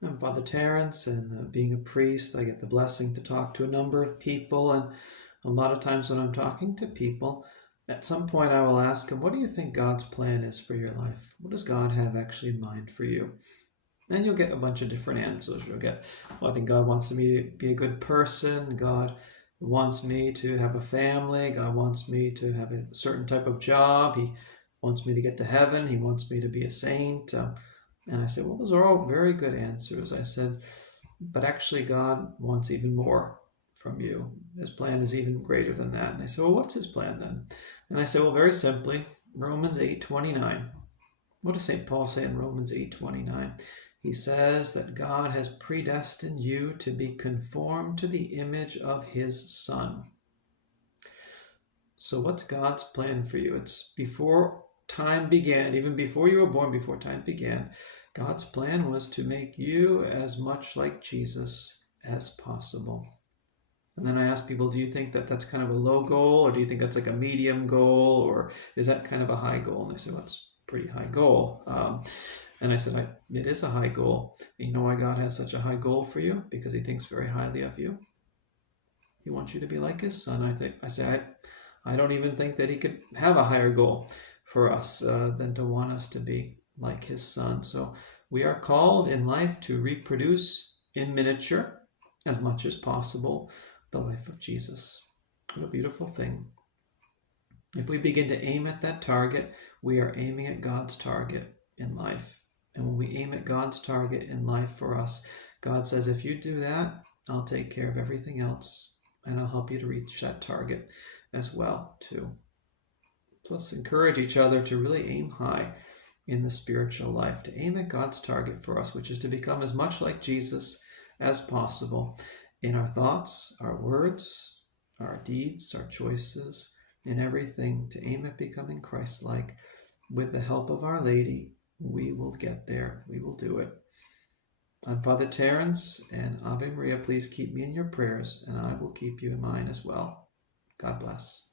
I'm Father Terrance, and being a priest, I get the blessing to talk to a number of people. And a lot of times when I'm talking to people, at some point I will ask them, what do you think God's plan is for your life? What does God have actually in mind for you? And you'll get a bunch of different answers. You'll get, well, I think God wants me to be a good person. God wants me to have a family. God wants me to have a certain type of job. He wants me to get to heaven. He wants me to be a saint. And I said, well, those are all very good answers. I said, but actually, God wants even more from you. His plan is even greater than that. And they said, well, what's his plan then? And I said, well, very simply, Romans 8:29. What does St. Paul say in Romans 8:29? He says that God has predestined you to be conformed to the image of his Son. So what's God's plan for you? It's before time began, even before you were born, before time began, God's plan was to make you as much like Jesus as possible. And then I ask people, do you think that that's kind of a low goal, or do you think that's like a medium goal, or is that kind of a high goal? And they say, well, it's a pretty high goal. And I said, it is a high goal. You know why God has such a high goal for you? Because he thinks very highly of you. He wants you to be like his Son. I don't even think that he could have a higher goal for us than to want us to be like his Son. So we are called in life to reproduce in miniature as much as possible the life of Jesus. What a beautiful thing. If we begin to aim at that target, we are aiming at God's target in life. And when we aim at God's target in life for us, God says, if you do that, I'll take care of everything else, and I'll help you to reach that target as well, too. So let's encourage each other to really aim high in the spiritual life, to aim at God's target for us, which is to become as much like Jesus as possible in our thoughts, our words, our deeds, our choices, in everything, to aim at becoming Christ-like. With the help of Our Lady, we will get there. We will do it. I'm Father Terrance, and Ave Maria, please keep me in your prayers, and I will keep you in mine as well. God bless.